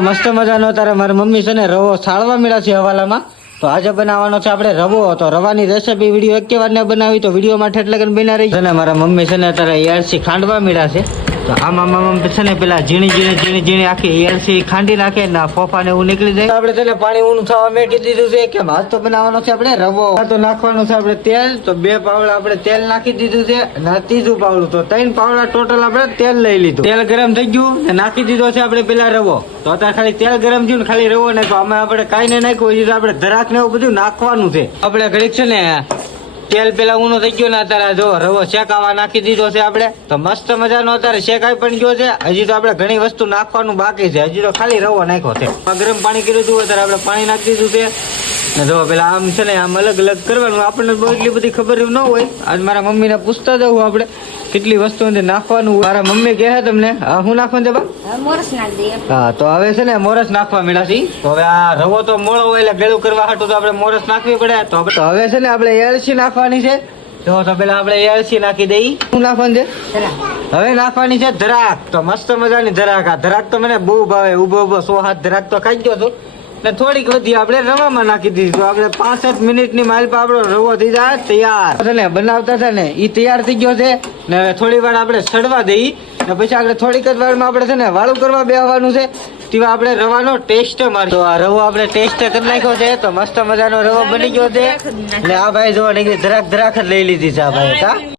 મસ્ત મજાનો તારે મારી મમ્મી છે ને રવો સાળવા મળ્યા છે હવાલામાં. તો આજે બનાવવાનો છે આપણે રવો. તો રવાની રેસીપી વિડીયો એક વાર ને બનાવી તો વિડીયો માટે એટલે કે બના રહી છે ને. મારા મમ્મી છે ને અત્યારે એલસી ખાંડવા મળ્યા છે. તો આમાં મમ્મી છે ને પેલા ઝીણી આખી એલસી ખાંડી નાખે ને ફોફા ને એવું નીકળી જાય. આપણે તેને પાણી ઊનું થવા મેકી દીધું છે કે આજ તો બનાવવાનો છે આપણે રવો. તો નાખવાનું છે આપણે તેલ. તો 2 પાવડા આપણે તેલ નાખી દીધું છે અને 3રું પાવડું તો 3 પાવડા ટોટલ આપણે તેલ લઈ લીધું. તેલ ગરમ થઈ ગયું ને નાખી દીધો છે આપણે પેલા રવો. તો અત્યારે ખાલી તેલ ગરમ થયું ને ખાલી રવો નાખ્યો. આમાં આપણે કાંઈ નહીં નાખ્યું, આપણે ધરાક ને એવું બધું નાખવાનું છે. આપણે ઘડીક છે ને તેલ પેલા ઊનો થઈ ગયો ને અત્યારે જો રવો શેકાવા નાખી દીધો છે આપણે. તો મસ્ત મજાનો અત્યારે શેકાઈ પણ ગયો છે. હજી તો આપણે ઘણી વસ્તુ નાખવાનું બાકી છે. હજી તો ખાલી રવો નાખ્યો છે. ગરમ પાણી કર્યું હતું અત્યારે આપણે પાણી નાખી દીધું છે ને જો પેલા આમ છે ને આમ અલગ અલગ કરવાનું. આપણને બહુ એટલી બધી ખબર ન હોય. આજ મારા મમ્મીને પૂછતા જવું આપણે કેટલી વસ્તુ નાખવાનું. મારા મમ્મી કહે છે તમને હું નાખવાનું છે બા? હા તો હવે છે ને મોરસ નાખવા મળ્યા છે. તો હવે આ રવો તો મોળો હોય એટલે ભેળું કરવા હાટું તો આપણે મોરસ નાખવી પડે. તો હવે છે ને આપણે એલસી નાખવાની છે. તો પેલા આપણે એલસી નાખી દઈ. શું નાખવાનું છે? હવે નાખવાની છે ધરાક. તો મસ્ત મજાની ધરાક. આ ધરાક તો મને બહુ ભાવે. ઉભો 100 હાથ ધરાક તો ખાઈ ગયો છું ને થોડીક વધી આપણે રવામાં નાખી દીધી. આપણે 5-7 મિનિટની માઇલ પર આપણો રવો થઈ જાય તૈયાર. ને બનાવતા હતા ને એ તૈયાર થઈ ગયો છે ને થોડી વાર આપણે સડવા દઈ ને પછી આપણે થોડીક જ વારમાં આપણે છે ને વાળું કરવા બેસવાનું છે. તેવા આપણે રવાનો ટેસ્ટ મારી. તો આ રવો આપણે ટેસ્ટ કરી નાખ્યો છે. તો મસ્ત મજાનો રવો બની ગયો છે ને આ ભાઈ જોવા નીકળી ધરાક જ લઈ લીધી છે આ ભાઈ.